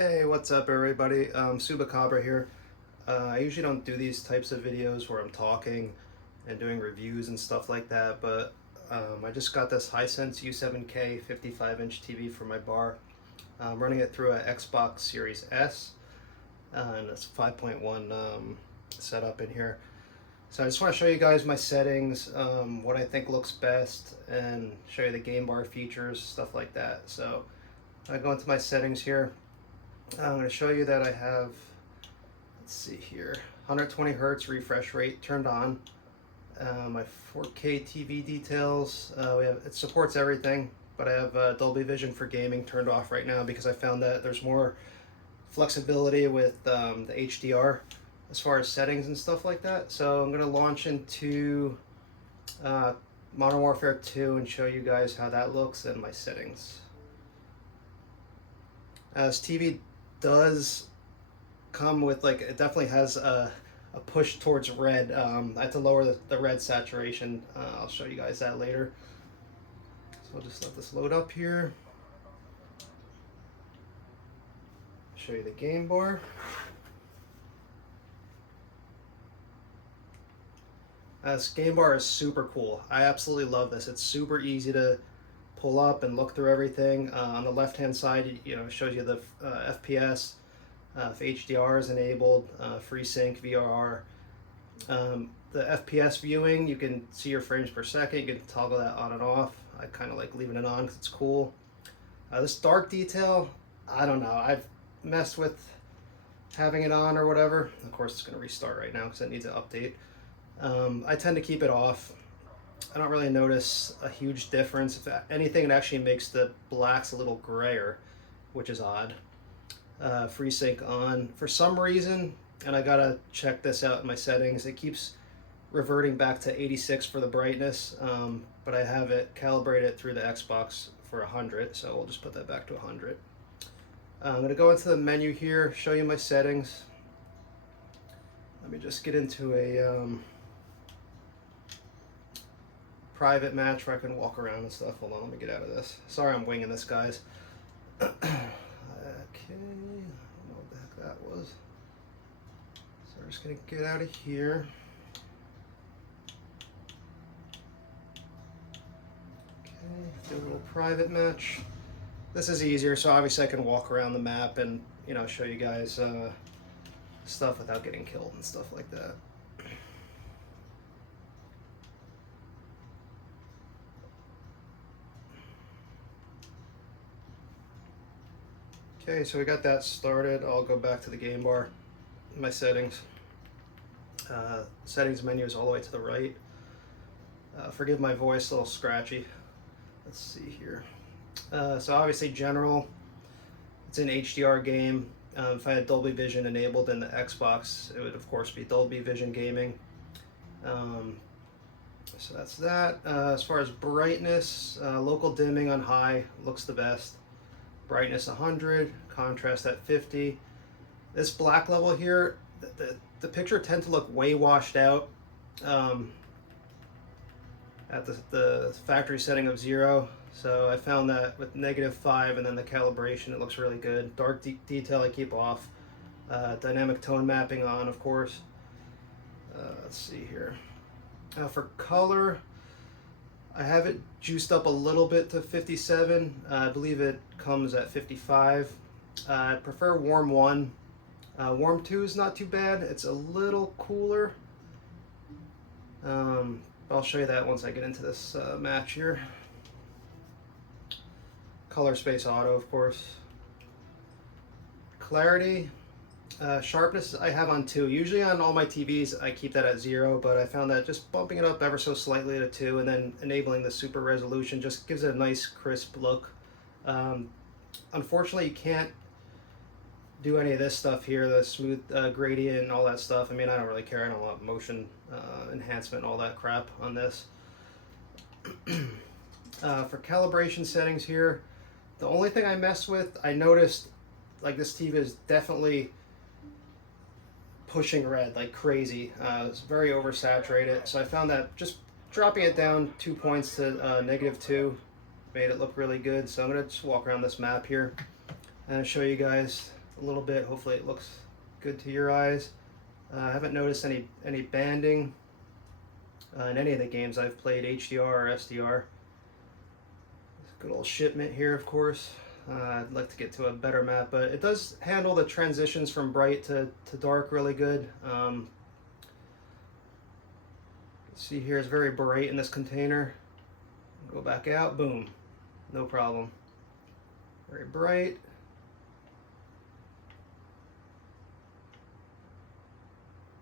Hey, what's up everybody? Subacabra here. I usually don't do these types of videos where I'm talking and doing reviews and stuff like that, but I just got this Hisense U7K 55-inch TV for my bar. I'm running it through an Xbox Series S, and it's 5.1 setup in here. So I just want to show you guys my settings, what I think looks best, and show you the game bar features, stuff like that. So I go into my settings here. I'm going to show you that I have, let's see here, 120 hertz refresh rate turned on. My 4K TV details, it supports everything, but I have Dolby Vision for gaming turned off right now because I found that there's more flexibility with the HDR as far as settings and stuff like that. So I'm going to launch into Modern Warfare 2 and show you guys how that looks and my settings. As TV does come with, like, it definitely has a push towards red. I have to lower the red saturation. I'll show you guys that later. So I'll just let this load up here. Show you the game bar. This game bar is super cool. I absolutely love this. It's super easy to pull up and look through everything. On the left hand side, it shows you the FPS, if HDR is enabled, FreeSync, VRR. The FPS viewing, you can see your frames per second. You can toggle that on and off. I kind of like leaving it on because it's cool. This dark detail, I don't know. I've messed with having it on or whatever. Of course, it's going to restart right now because it needs an update. I tend to keep it off. I don't really notice a huge difference. If anything, it actually makes the blacks a little grayer, which is odd. FreeSync on. For some reason, and I gotta check this out in my settings, it keeps reverting back to 86 for the brightness, but I have it calibrated through the Xbox for 100, so we'll just put that back to 100. I'm gonna go into the menu here, show you my settings. Let me just get into a private match where I can walk around and stuff. Hold on, let me get out of this. Sorry I'm winging this, guys. Okay, I don't know what the heck that was. So we're just gonna get out of here. Okay, do a little private match. This is easier, so obviously I can walk around the map and, show you guys stuff without getting killed and stuff like that. Okay, so we got that started. I'll go back to the game bar, my settings. Settings menu is all the way to the right. Forgive my voice, a little scratchy. Let's see here. So obviously general, it's an HDR game. If I had Dolby Vision enabled in the Xbox, it would of course be Dolby Vision gaming. So that's that. As far as brightness, local dimming on high looks the best. Brightness 100, contrast at 50. This black level here, the picture tends to look way washed out at the factory setting of 0. So I found that with -5 and then the calibration, it looks really good. Dark detail I keep off. Dynamic tone mapping on, of course. Let's see here. For color, I have it juiced up a little bit to 57. I believe it comes at 55. I prefer warm 1. Warm 2 is not too bad. It's a little cooler. I'll show you that once I get into this match here. Color space auto, of course. Clarity, sharpness I have on 2. Usually on all my TVs I keep that at 0, but I found that just bumping it up ever so slightly to 2 and then enabling the super resolution just gives it a nice crisp look. Unfortunately, you can't do any of this stuff here, the smooth gradient and all that stuff. I mean, I don't really care. I don't want motion enhancement and all that crap on this. For calibration settings here, the only thing I messed with, I noticed like this TV is definitely pushing red like crazy. It's very oversaturated, so I found that just dropping it down 2 points to -2 made it look really good. So I'm gonna just walk around this map here and show you guys a little bit. Hopefully it looks good to your eyes. I haven't noticed any banding in any of the games I've played, HDR or SDR. Good old shipment here, of course. I'd like to get to a better map, but it does handle the transitions from bright to dark really good. See here, it's very bright in this container. Go back out, boom, no problem. Very bright.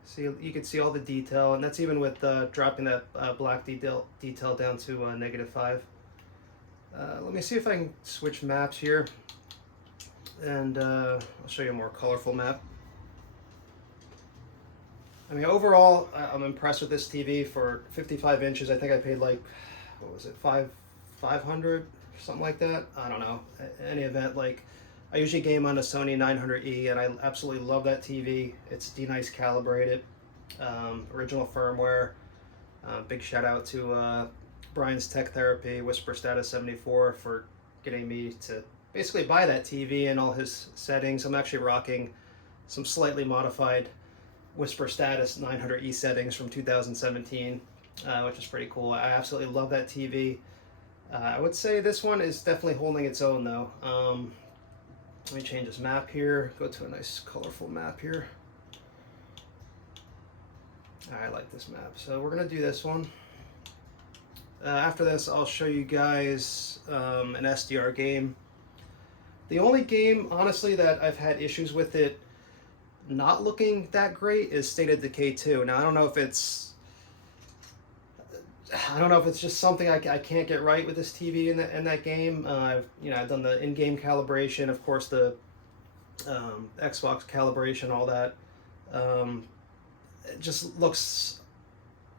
See, you can see all the detail, and that's even with dropping that black detail down to -5. Let me see if I can switch maps here, and I'll show you a more colorful map. I mean, overall, I'm impressed with this TV for 55 inches. I think I paid like, what was it, 500, something like that. I don't know. Any event, like, I usually game on a Sony 900E, and I absolutely love that TV. It's D-Nice calibrated, original firmware. Big shout out to Brian's Tech Therapy, Whisper Status 74, for getting me to basically buy that TV and all his settings. I'm actually rocking some slightly modified Whisper Status 900E settings from 2017, which is pretty cool. I absolutely love that TV. I would say this one is definitely holding its own though. Let me change this map here, go to a nice colorful map here. I like this map, so we're gonna do this one. After this, I'll show you guys an SDR game. The only game, honestly, that I've had issues with it not looking that great is State of Decay 2. Now, I don't know if it's just something I can't get right with this TV in that game. I've done the in-game calibration, of course, the Xbox calibration, all that. It just looks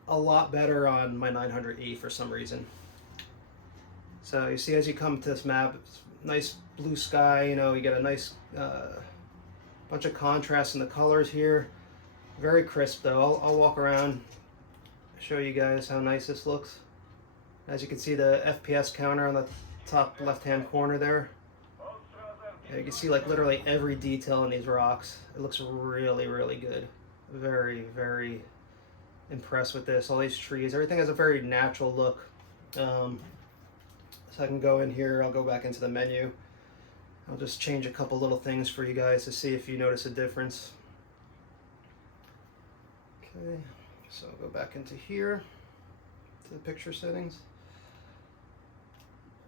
a lot better on my 900E for some reason. So you see, as you come to this map, it's nice blue sky. You get a nice bunch of contrast in the colors here. Very crisp though. I'll walk around, show you guys how nice this looks. As you can see, the FPS counter on the top left-hand corner there. You can see like literally every detail in these rocks. It looks really, really good. Very, very impressed with this. All these trees, everything has a very natural look. So I can go in here, I'll go back into the menu. I'll just change a couple little things for you guys to see if you notice a difference. Okay, so I'll go back into here, to the picture settings.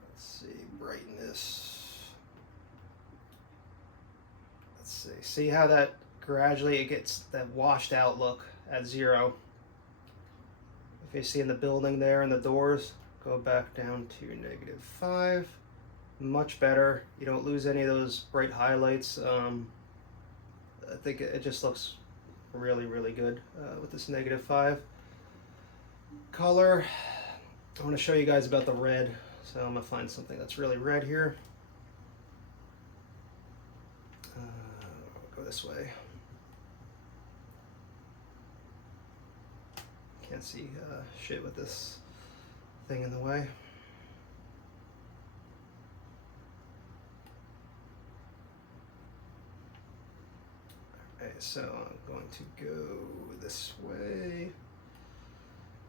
Let's see, brightness. Let's see, see how that gradually it gets that washed out look at 0. If you see in the building there and the doors, go back down to -5. Much better. You don't lose any of those bright highlights. I think it just looks really, really good with this -5. Color, I want to show you guys about the red. So I'm going to find something that's really red here. I'll go this way. Can't see shit with this thing in the way. Okay, so I'm going to go this way.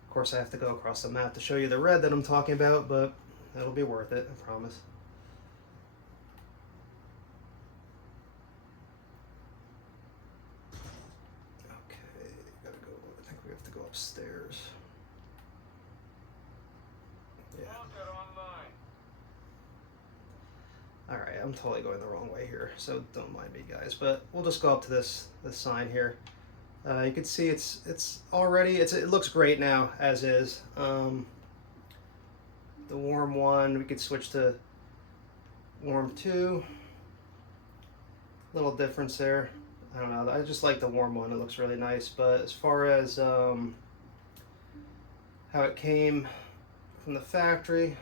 Of course, I have to go across the map to show you the red that I'm talking about, but that'll be worth it, I promise. Okay, gotta go. I think we have to go upstairs. Yeah. Alright, I'm totally going the wrong way here, so don't mind me, guys. But we'll just go up to this sign here. You can see it's already it looks great now as is. The warm one, we could switch to warm 2. Little difference there. I don't know. I just like the warm one. It looks really nice. But as far as how it came from the factory,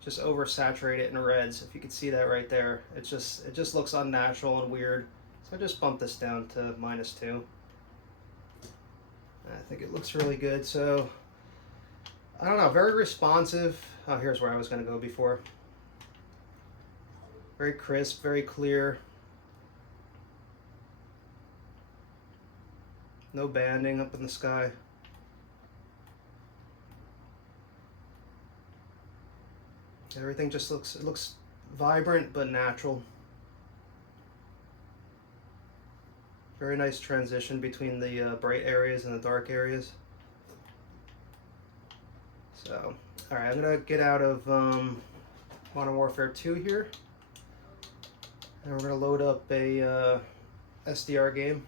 just oversaturated in reds. If you could see that right there, it just looks unnatural and weird. So I just bumped this down to -2. I think it looks really good. So I don't know, very responsive. Oh, here's where I was going to go before. Very crisp, very clear. No banding up in the sky. Everything just looks vibrant but natural. Very nice transition between the bright areas and the dark areas. So, all right, I'm gonna get out of Modern Warfare 2 here, and we're gonna load up a SDR game.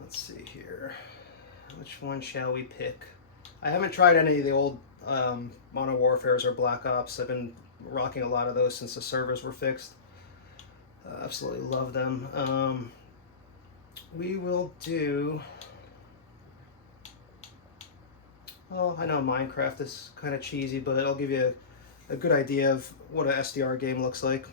Let's see here. Which one shall we pick? I haven't tried any of the old Modern Warfares or Black Ops. I've been rocking a lot of those since the servers were fixed. Absolutely love them. We will do... Well, I know Minecraft is kind of cheesy, but it'll give you a good idea of what an SDR game looks like.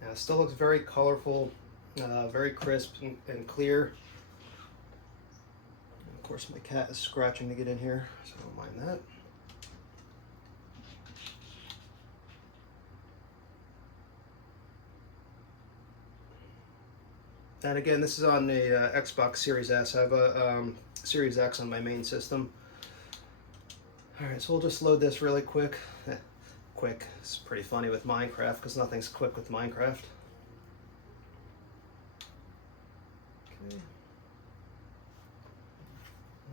It still looks very colorful, very crisp and clear. And of course, my cat is scratching to get in here, so don't mind that. And again, this is on the Xbox Series S. I have a Series X on my main system. Alright, so we'll just load this really quick. Quick. It's pretty funny with Minecraft because nothing's quick with Minecraft. Okay.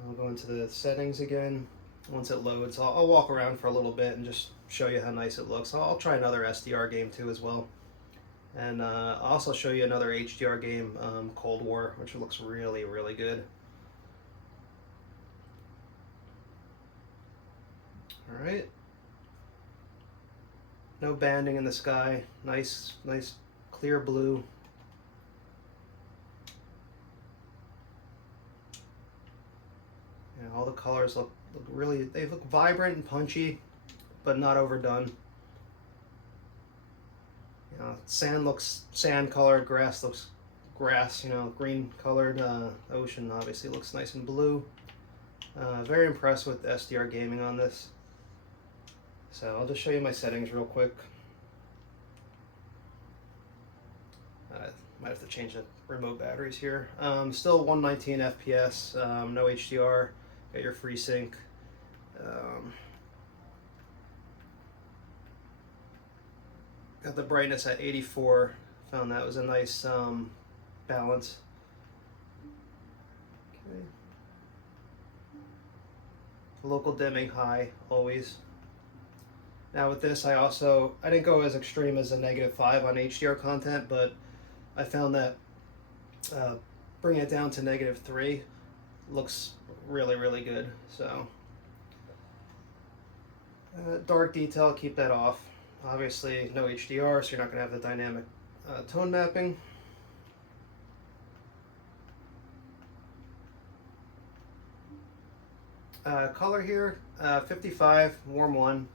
I'll go into the settings again. Once it loads, I'll walk around for a little bit and just show you how nice it looks. I'll try another SDR game too as well. And I'll also show you another HDR game, Cold War, which looks really, really good. Alright. No banding in the sky. Nice clear blue. Yeah, all the colors look really, they look vibrant and punchy, but not overdone. You know, sand looks sand colored, grass looks grass, you know, green colored. Ocean obviously looks nice and blue. Very impressed with SDR gaming on this. So I'll just show you my settings real quick. Might have to change the remote batteries here. Still 119 FPS, no HDR, got your FreeSync. Got the brightness at 84, found that was a nice balance. Okay. Local dimming high, always. Now with this, I didn't go as extreme as a -5 on HDR content, but I found that bringing it down to -3 looks really, really good. So dark detail, keep that off. Obviously no HDR, so you're not going to have the dynamic tone mapping. Color here, 55, warm 1.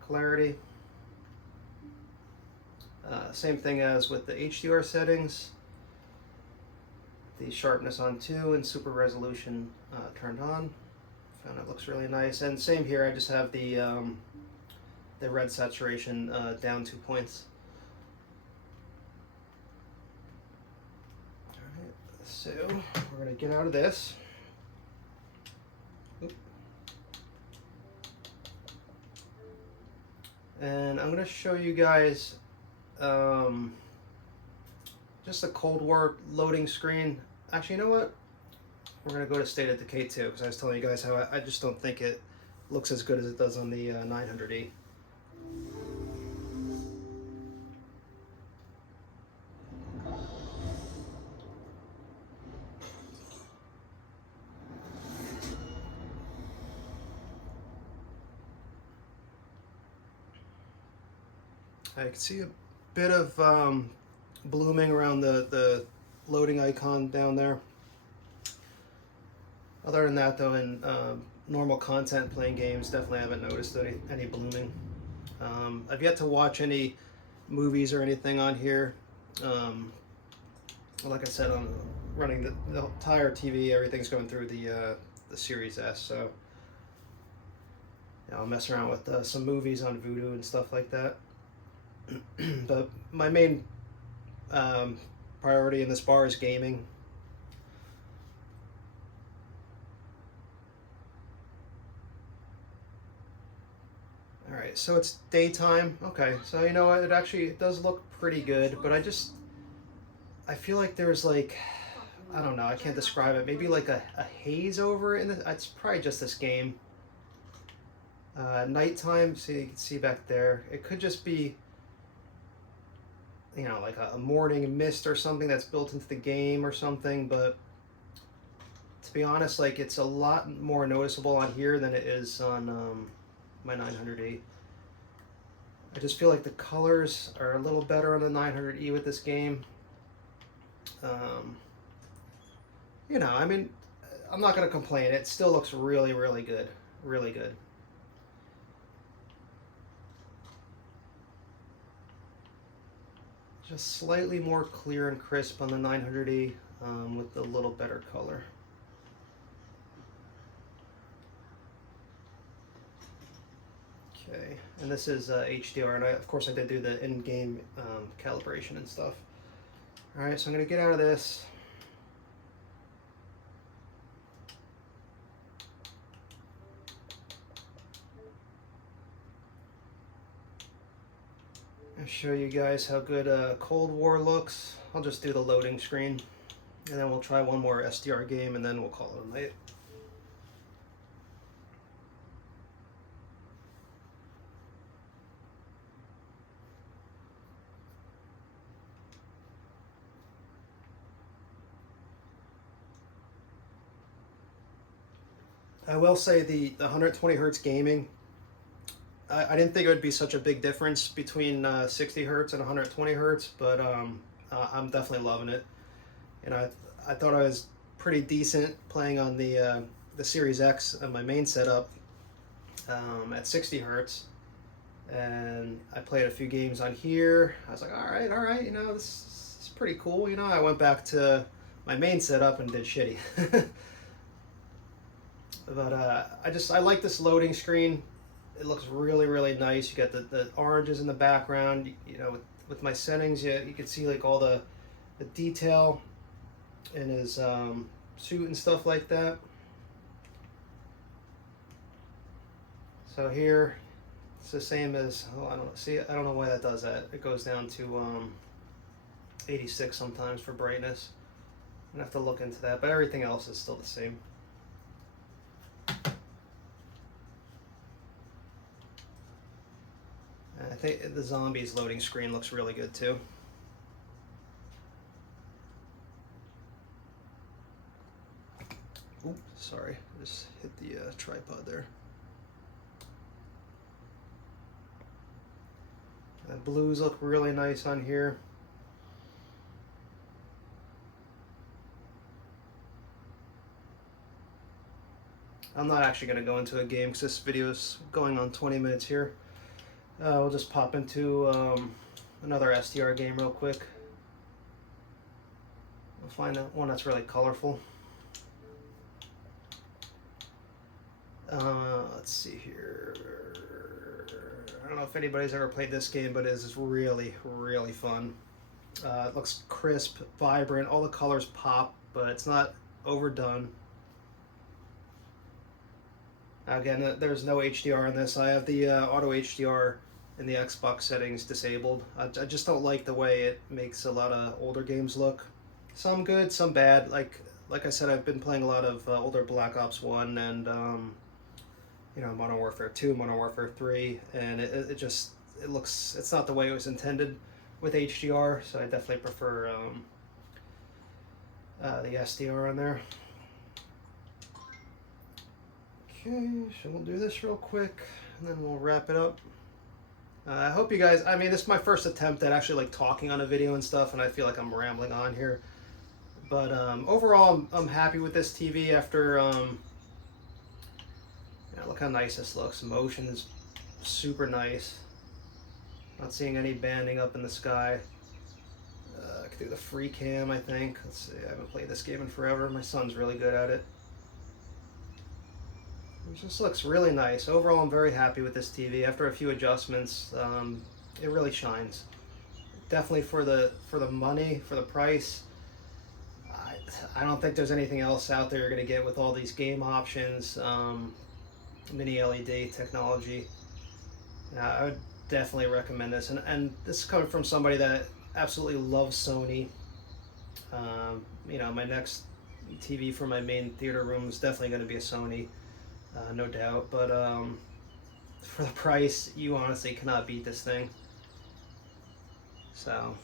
Clarity. Same thing as with the HDR settings. The sharpness on 2 and super resolution turned on. Found it looks really nice. And same here, I just have the red saturation down 2 points. Alright, so we're going to get out of this. And I'm going to show you guys just a Cold War loading screen. Actually, you know what? We're going to go to State of Decay 2 because I was telling you guys how I just don't think it looks as good as it does on the 900E. I can see a bit of blooming around the loading icon down there. Other than that though, in normal content playing games, definitely haven't noticed any blooming. I've yet to watch any movies or anything on here. Um, like I said, I'm running the entire TV. Everything's going through the Series S, so I'll mess around with some movies on Vudu and stuff like that. But my main um, priority in this bar is gaming. All right, so it's daytime. Okay, so you know what? It does look pretty good, but I feel like there's like, I don't know, I can't describe it. Maybe like a haze over it. It's probably just this game. Nighttime, so you can see back there. It could just be, like a morning mist or something that's built into the game or something. But to be honest, like it's a lot more noticeable on here than it is on my 900E. I just feel like the colors are a little better on the 900E with this game. I mean, I'm not going to complain. It still looks really, really good. Really good. Just slightly more clear and crisp on the 900E with a little better color. Okay, and this is HDR, and of course I did do the in-game calibration and stuff. All right, so I'm going to get out of this. I'll show you guys how good Cold War looks. I'll just do the loading screen, and then we'll try one more SDR game, and then we'll call it a night. I will say the 120 hertz gaming, I didn't think it would be such a big difference between 60 hertz and 120 hertz, but I'm definitely loving it. I thought I was pretty decent playing on the Series X of my main setup at 60 hertz, and I played a few games on here. I was like, all right, this is pretty cool. I went back to my main setup and did shitty. But I like this loading screen. It looks really, really nice. You got the oranges in the background. With my settings, you can see like all the detail in his suit and stuff like that. So here, it's the same as, I don't know why that does that. It goes down to 86 sometimes for brightness. I'm gonna have to look into that, but everything else is still the same. I think the zombies loading screen looks really good too. Oops, sorry, I just hit the tripod there. The blues look really nice on here. I'm not actually going to go into a game because this video is going on 20 minutes here. We'll just pop into another SDR game real quick. We'll find one that's really colorful. Let's see here. I don't know if anybody's ever played this game, but it is really, really fun. It looks crisp, vibrant, all the colors pop, but it's not overdone. Again, there's no HDR in this. I have the auto HDR in the Xbox settings disabled. I just don't like the way it makes a lot of older games look. Some good, some bad. Like I said, I've been playing a lot of older Black Ops 1 and Modern Warfare 2, Modern Warfare 3, and it's not the way it was intended with HDR, so I definitely prefer the SDR on there. Okay, so we'll do this real quick, and then we'll wrap it up. I hope you guys, this is my first attempt at actually like talking on a video and stuff, and I feel like I'm rambling on here. But overall, I'm happy with this TV after look how nice this looks. Motion is super nice. Not seeing any banding up in the sky. I could do the free cam, I think. Let's see, I haven't played this game in forever. My son's really good at it. It just looks really nice. Overall, I'm very happy with this TV. After a few adjustments, it really shines. Definitely for the money, for the price. I don't think there's anything else out there you're going to get with all these game options, mini LED technology. I would definitely recommend this, and this is coming from somebody that absolutely loves Sony. You know, my next TV for my main theater room is definitely going to be a Sony, no doubt. But for the price, you honestly cannot beat this thing. So,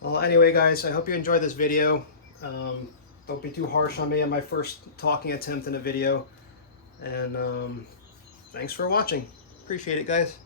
well, anyway, guys, I hope you enjoyed this video. Don't be too harsh on me on my first talking attempt in a video. And thanks for watching. Appreciate it, guys.